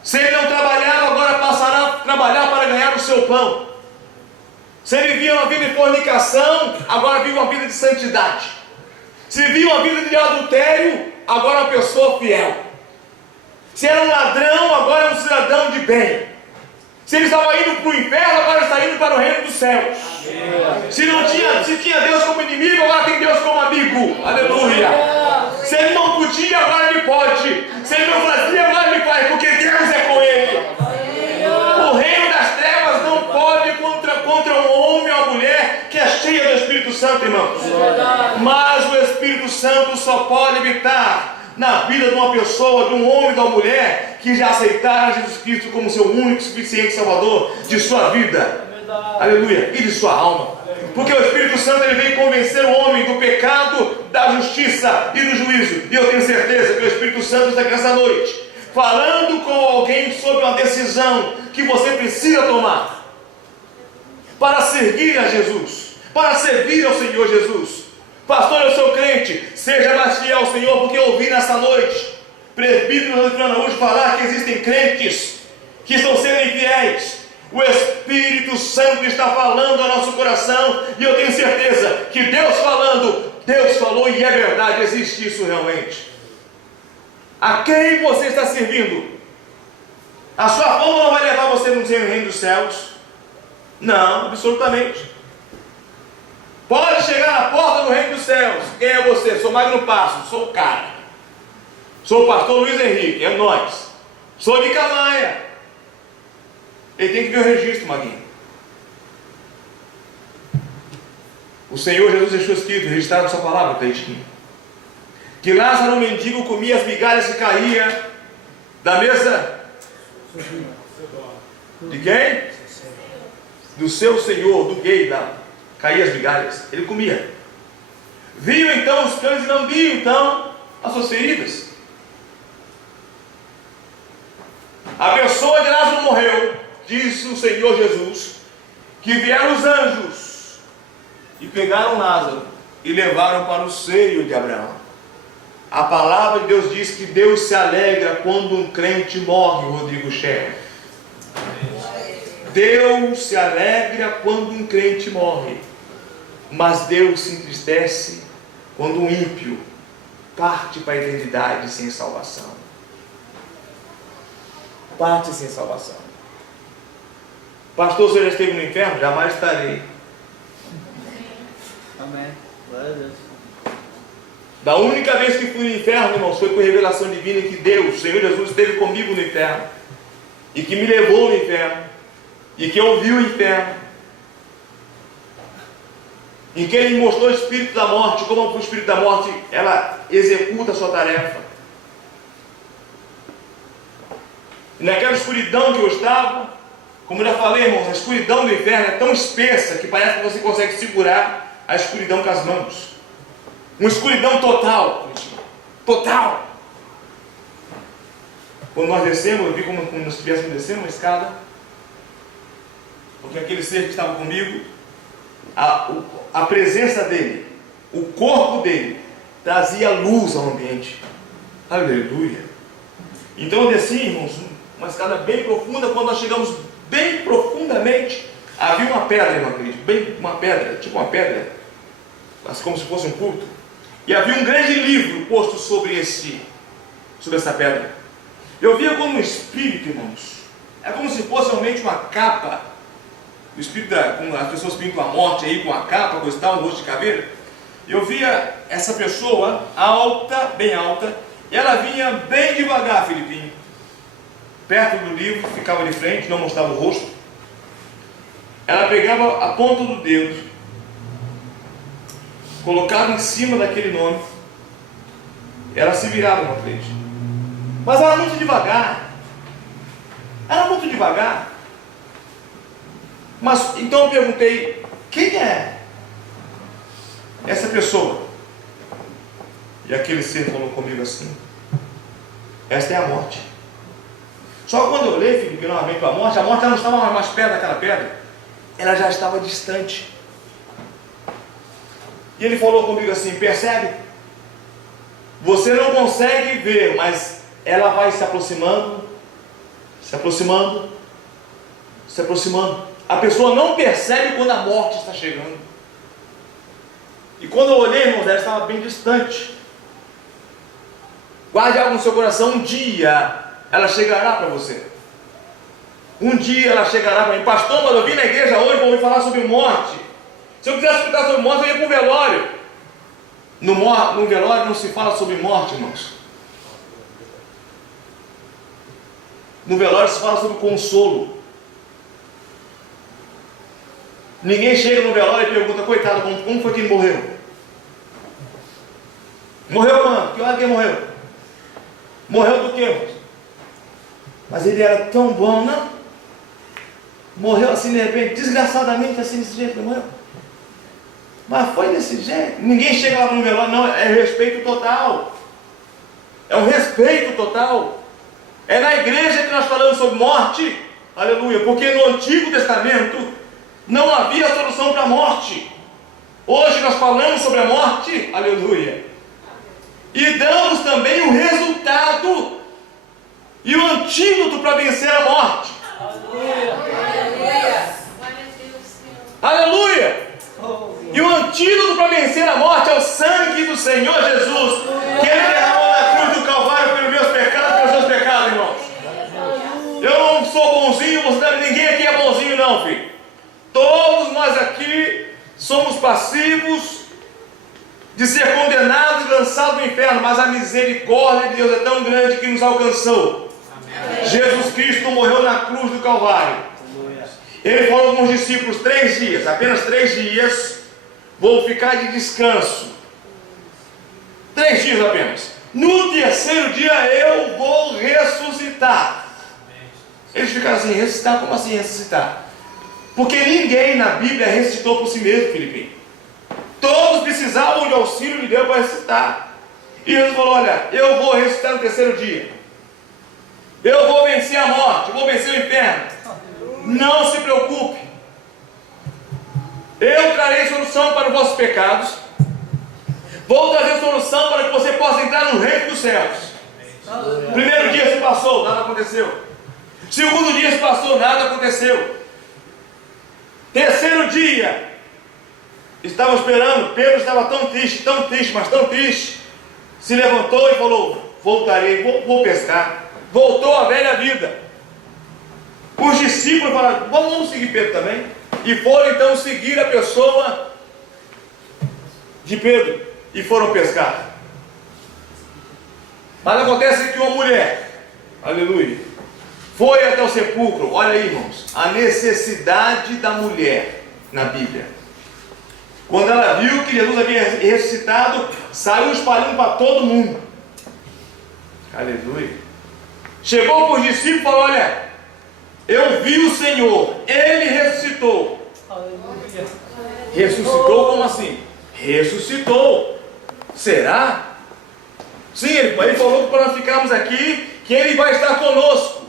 Se ele não trabalhava, agora passará a trabalhar para ganhar o seu pão. Se ele vivia uma vida de fornicação, agora vive uma vida de santidade. Se vivia uma vida de adultério, agora é uma pessoa fiel. Se era um ladrão, agora é um cidadão de bem. Se ele estava indo para o inferno, agora está indo para o reino dos céus. Se tinha Deus como inimigo, agora tem Deus como amigo. Aleluia. Se ele não podia, agora ele pode. Se ele não fazia, agora ele faz, porque Deus é com ele. O reino das trevas não pode contra um homem ou uma mulher que é cheia do Espírito Santo, irmãos. Mas o Espírito Santo só pode habitar na vida de uma pessoa, de um homem ou de uma mulher que já aceitaram Jesus Cristo como seu único e suficiente Salvador de sua vida. Aleluia. E de sua alma. Porque o Espírito Santo ele vem convencer o homem do pecado, da justiça e do juízo. E eu tenho certeza que o Espírito Santo está aqui nessa noite, falando com alguém sobre uma decisão que você precisa tomar para seguir a Jesus, para servir ao Senhor Jesus. Pastor, eu sou crente, seja mais fiel ao Senhor, porque eu ouvi nessa noite presbíteros de Araújo falar que existem crentes que estão sendo infiéis. O Espírito Santo está falando ao nosso coração, e eu tenho certeza que Deus falando, Deus falou e é verdade, existe isso realmente. A quem você está servindo? A sua fama não vai levar você no reino dos céus? Não, absolutamente. Pode chegar na porta do reino dos céus. Quem é você? Sou Magno Passo, sou o cara. Sou o pastor Luiz Henrique, é nós. Sou de Camanha. Ele tem que ver o registro, Maguinho. O Senhor Jesus deixou escrito, registrado na sua palavra, Peitinho, que Lázaro, o mendigo, comia as migalhas que caía da mesa de quem? Do seu Senhor, do gay lá. Caía as migalhas, ele comia. Viam então os cães e lambiam então as suas feridas. A pessoa de Lázaro morreu, disse o Senhor Jesus, que vieram os anjos e pegaram Lázaro e levaram para o seio de Abraão. A palavra de Deus diz que Deus se alegra quando um crente morre, Rodrigo Scher. Deus se alegra quando um crente morre, mas Deus se entristece quando um ímpio parte para a eternidade sem salvação. Parte sem salvação. Pastor, você já esteve no inferno? Jamais estarei. Amém. Glória a Deus. Da única vez que fui no inferno, irmãos, foi por revelação divina que Deus, o Senhor Jesus, esteve comigo no inferno, e que me levou no inferno, e que eu vi o inferno, em que Ele me mostrou o espírito da morte, como o espírito da morte ela executa a sua tarefa. E naquela escuridão que eu estava, Como eu já falei, irmãos, a escuridão do inferno é tão espessa que parece que você consegue segurar a escuridão com as mãos. Uma escuridão total. Total. Quando nós descemos, eu vi como nós estivéssemos descendo uma escada, porque aquele ser que estava comigo, a presença dele, o corpo dele, trazia luz ao ambiente. Aleluia. Então eu desci, irmãos, uma escada bem profunda. Quando nós chegamos bem profundamente, havia uma pedra, irmão, bem uma pedra, tipo uma pedra, como se fosse um culto. E havia um grande livro posto sobre essa pedra. Eu via como um espírito, irmãos. É como se fosse realmente uma capa. O espírito, como as pessoas pintam a morte aí com a capa, coisa e tal, um rosto de caveira. Eu via essa pessoa alta, bem alta, e ela vinha bem devagar, Filipinho. Perto do livro, ficava de frente, não mostrava o rosto. Ela pegava a ponta do dedo, colocava em cima daquele nome, ela se virava na frente. Mas era muito devagar. Era muito devagar. Mas então eu perguntei: quem é essa pessoa? E aquele ser falou comigo assim: esta é a morte. Só que quando eu olhei, Felipe, novamente para a morte não estava mais perto daquela pedra, ela já estava distante. E ele falou comigo assim: percebe? Você não consegue ver, mas ela vai se aproximando, se aproximando, se aproximando. A pessoa não percebe quando a morte está chegando. E quando eu olhei, irmãos, ela estava bem distante. Guarde algo no seu coração: um dia ela chegará para você. Um dia ela chegará para mim. Pastor, mas eu vim na igreja hoje para ouvir falar sobre morte. Se eu quisesse escutar sobre morte, eu ia para o velório. No velório não se fala sobre morte, irmãos. No velório se fala sobre consolo. Ninguém chega no velório e pergunta: coitado, como foi que ele morreu? Morreu quando? Que hora que ele morreu? Morreu do quê, irmãos? Mas ele era tão bom, não? Morreu assim de repente, desgraçadamente assim desse jeito, não morreu? Mas foi desse jeito. Ninguém chega lá no velório, não. É respeito total. É um respeito total. É na igreja que nós falamos sobre morte. Aleluia. Porque no Antigo Testamento não havia solução para a morte. Hoje nós falamos sobre a morte. Aleluia. E damos também o resultado e o antídoto para vencer a morte. Aleluia. Aleluia. E o antídoto para vencer a morte é o sangue do Senhor Jesus, que Ele derramou na cruz do Calvário pelos meus pecados, irmãos. Eu não sou bonzinho, ninguém aqui é bonzinho não, filho. Todos nós aqui somos passivos de ser condenados e lançados no inferno, mas a misericórdia de Deus é tão grande que nos alcançou. Amém. Jesus Cristo morreu na cruz do Calvário. Ele falou com os discípulos: 3 dias, apenas 3 dias, vou ficar de descanso. 3 dias apenas. No terceiro dia eu vou ressuscitar. Eles ficaram assim: ressuscitar? Como assim ressuscitar? Porque ninguém na Bíblia ressuscitou por si mesmo, Filipinho. Todos precisavam de auxílio de Deus para ressuscitar. E Jesus falou: olha, eu vou ressuscitar no terceiro dia. Eu vou vencer a morte, vou vencer o inferno. Não se preocupe. Eu trarei solução para os vossos pecados. Vou trazer solução para que você possa entrar no reino dos céus. Primeiro dia se passou, nada aconteceu. Segundo dia se passou, nada aconteceu. Terceiro dia, estava esperando. Pedro estava tão triste, mas tão triste. Se levantou e falou: voltarei, vou pescar. Voltou à velha vida. Os discípulos falaram: vamos seguir Pedro também. E foram então seguir a pessoa de Pedro e foram pescar. Mas acontece que uma mulher, aleluia, foi até o sepulcro. Olha aí, irmãos, a necessidade da mulher na Bíblia. Quando ela viu que Jesus havia ressuscitado, saiu espalhando para todo mundo. Aleluia. Chegou para os discípulos e falou: olha, Eu vi o Senhor, Ele ressuscitou. Aleluia. Ressuscitou como assim? Ressuscitou. Será? Sim, ele falou para nós ficarmos aqui, que Ele vai estar conosco.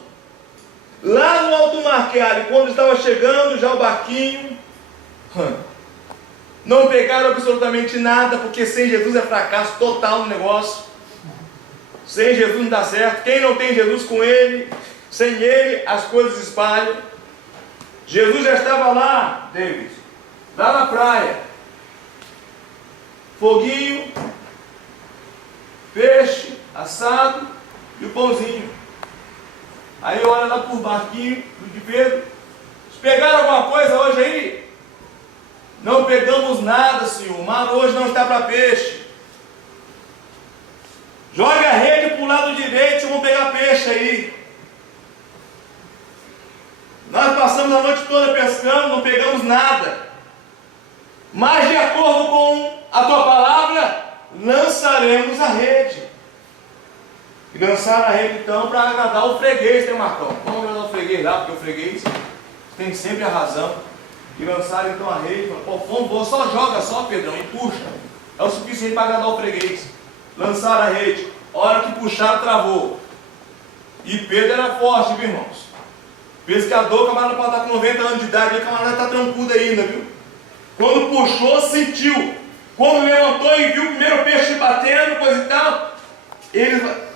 Lá no alto mar, quando estava chegando já o barquinho, não pegaram absolutamente nada, porque sem Jesus é fracasso total no negócio. Sem Jesus não dá certo. Quem não tem Jesus com Ele, sem Ele as coisas espalham. Jesus já estava lá, David, lá na praia. Foguinho, peixe assado e o pãozinho. Aí olha lá por barquinho de Pedro. Vocês pegaram alguma coisa hoje aí? Não pegamos nada, Senhor. O mar hoje não está para peixe. Joga a rede para o lado direito e vamos pegar peixe aí. Nós passamos a noite toda pescando, não pegamos nada. Mas de acordo com a tua palavra, lançaremos a rede. E lançaram a rede então para agradar o freguês, né, Marcão? Vamos agradar o freguês lá, porque o freguês tem sempre a razão. E lançaram então a rede, falaram, pô, só joga só, Pedrão, e puxa. É o suficiente para agradar o freguês. Lançaram a rede, a hora que puxaram, travou. E Pedro era forte, viu, irmãos? Pescador, o camarada pode estar com 90 anos de idade, o camarada está trampudo ainda, viu? Quando puxou, sentiu. Quando levantou e viu o primeiro peixe batendo, coisa e tal, ele...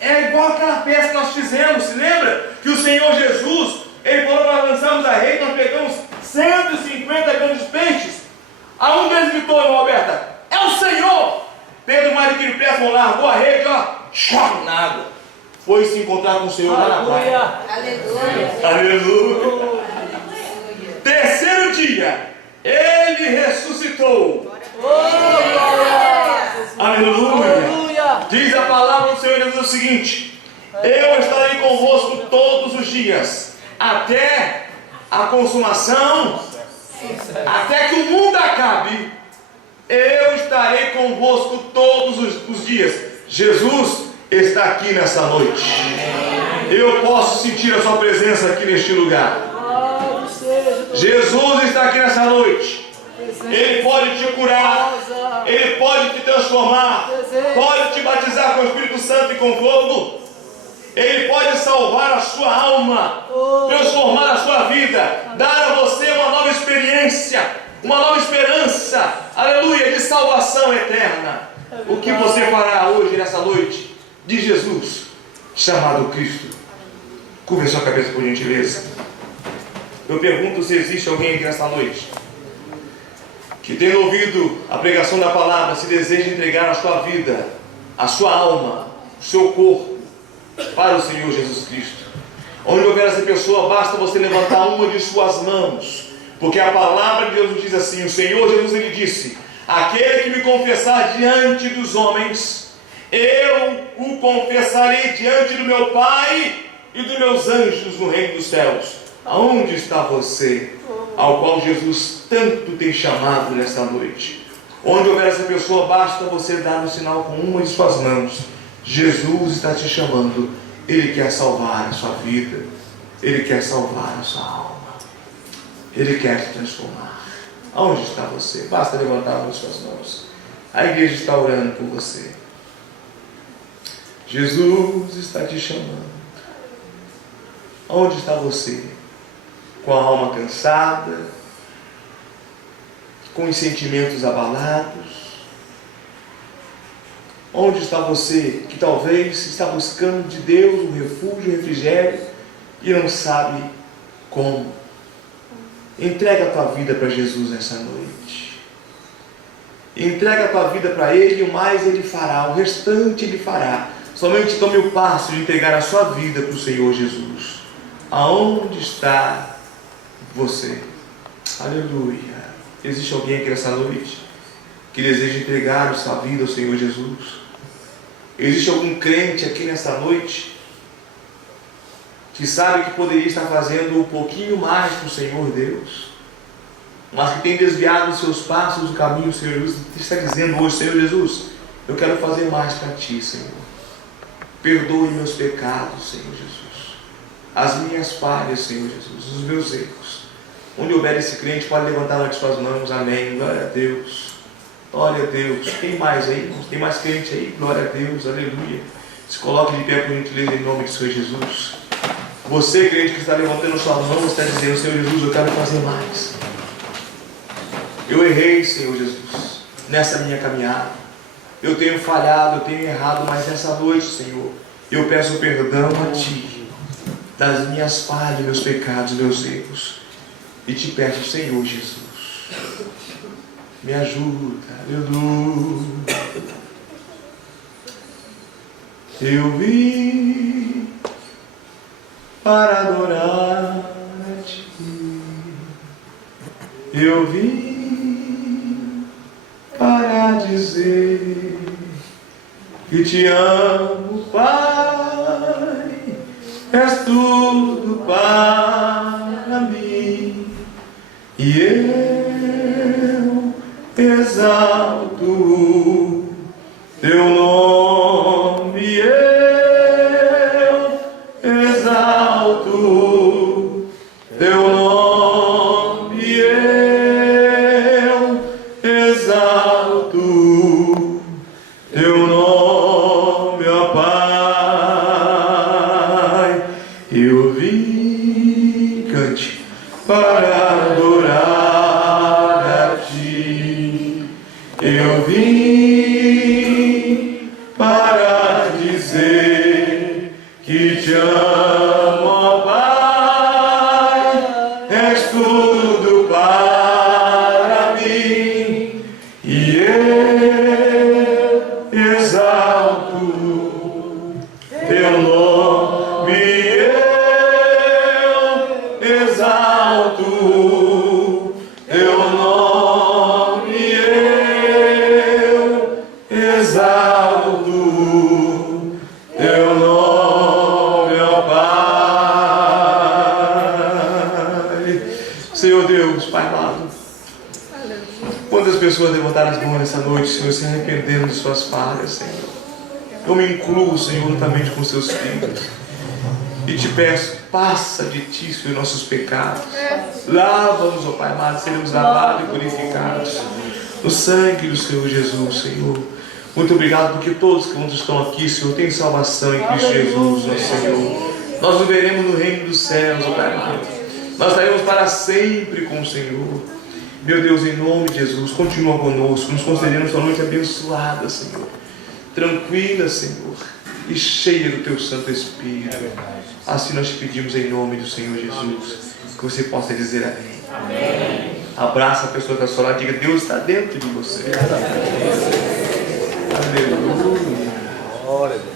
É igual aquela pesca que nós fizemos, se lembra? Que o Senhor Jesus, Ele falou para lançarmos a rede, nós pegamos 150 grandes peixes. A um deles gritou, irmão Alberta, é o Senhor! Pedro, mais que ele presta, largou a rede, ó, chorou na água. Foi se encontrar com o Senhor lá na praia. Aleluia. Aleluia. Terceiro dia, Ele ressuscitou. Aleluia. Diz a palavra do Senhor Jesus o seguinte: eu estarei convosco todos os dias, até a consumação, até que o mundo acabe. Eu estarei convosco todos os dias. Jesus está aqui nessa noite. Eu posso sentir a sua presença aqui neste lugar. Jesus está aqui nessa noite. Ele pode te curar, Ele pode te transformar, pode te batizar com o Espírito Santo e com fogo. Ele pode salvar a sua alma, transformar a sua vida, dar a você uma nova experiência, uma nova esperança, aleluia, de salvação eterna. O que você fará hoje, nessa noite, de Jesus, chamado Cristo? Curva sua cabeça por gentileza. Eu pergunto se existe alguém aqui nessa noite que, tendo ouvido a pregação da palavra, se deseja entregar a sua vida, a sua alma, o seu corpo para o Senhor Jesus Cristo. Onde houver essa pessoa, basta você levantar uma de suas mãos, porque a palavra de Deus diz assim: o Senhor Jesus, Ele disse, aquele que me confessar diante dos homens, eu o confessarei diante do meu Pai e dos meus anjos no reino dos céus. Aonde está você, ao qual Jesus tanto tem chamado nesta noite? Onde houver essa pessoa, basta você dar um sinal com uma de suas mãos. Jesus está te chamando. Ele quer salvar a sua vida, Ele quer salvar a sua alma, Ele quer te transformar. Aonde está você? Basta levantar uma de suas mãos. A igreja está orando por você. Jesus está te chamando. Aonde está você? Com a alma cansada, com os sentimentos abalados? Onde está você que talvez está buscando de Deus um refúgio, um refrigério e não sabe como? Entrega a tua vida para Jesus nessa noite. Entrega a tua vida para Ele e o mais Ele fará, o restante Ele fará. Somente tome o passo de entregar a sua vida para o Senhor Jesus. Aonde está você? Aleluia. Existe alguém aqui nessa noite que deseja entregar a sua vida ao Senhor Jesus? Existe algum crente aqui nessa noite que sabe que poderia estar fazendo um pouquinho mais para o Senhor Deus, mas que tem desviado os seus passos do caminho do Senhor Jesus, e está dizendo hoje: Senhor Jesus, eu quero fazer mais para Ti, Senhor. Perdoe meus pecados, Senhor Jesus. as minhas falhas, Senhor Jesus, os meus erros. Onde houver esse crente, pode levantar uma de suas mãos. Amém. Glória a Deus. Glória a Deus. Tem mais aí, irmãos? Tem mais crente aí? Glória a Deus. Aleluia. Se coloque de pé, por gentileza, em nome de Senhor Jesus. Você, crente, que está levantando sua mão, você está dizendo: Senhor Jesus, eu quero fazer mais. Eu errei, Senhor Jesus, nessa minha caminhada. Eu tenho falhado, eu tenho errado, mas nessa noite, Senhor, eu peço perdão a Ti das minhas falhas, meus pecados, meus erros. E te peço, Senhor Jesus, me ajuda. Aleluia. Eu vim para adorar a Ti. Eu vim para dizer que Te amo, Pai. És tudo para mim. E eu exalto Teu nome. Eu exalto Teu nome. Eu exalto Teu nome, ó Pai. Eu vim, cante, para adorar a Ti. Eu vim para dizer que Te amo, ó Pai. És tudo para mim. E eu exalto Teu nome. Eu exalto Teu nome. Eu exalto Teu nome, ó Pai. Senhor Deus, Pai amado, quantas pessoas levantaram as mãos nessa noite, Senhor, se arrependendo de suas falhas, Senhor. Eu me incluo, Senhor, juntamente com seus filhos. E te peço, passa de Ti, Senhor, nossos pecados. Lava-nos, ó Pai amado, seremos lavados e purificados no sangue do Senhor Jesus, Senhor. Muito obrigado, porque todos que estão aqui, Senhor, têm salvação em Cristo Jesus, nosso Senhor. Nós nos veremos no reino dos céus, ó Pai amado. Nós estaremos para sempre com o Senhor. Meu Deus, em nome de Jesus, continua conosco, nos concedendo essa noite abençoada, Senhor. Tranquila, Senhor, e cheia do Teu Santo Espírito. Assim nós te pedimos em nome do Senhor Jesus, que você possa dizer amém. Amém. Abraça a pessoa que está ao seu lado, diga: Deus está dentro de você. Aleluia.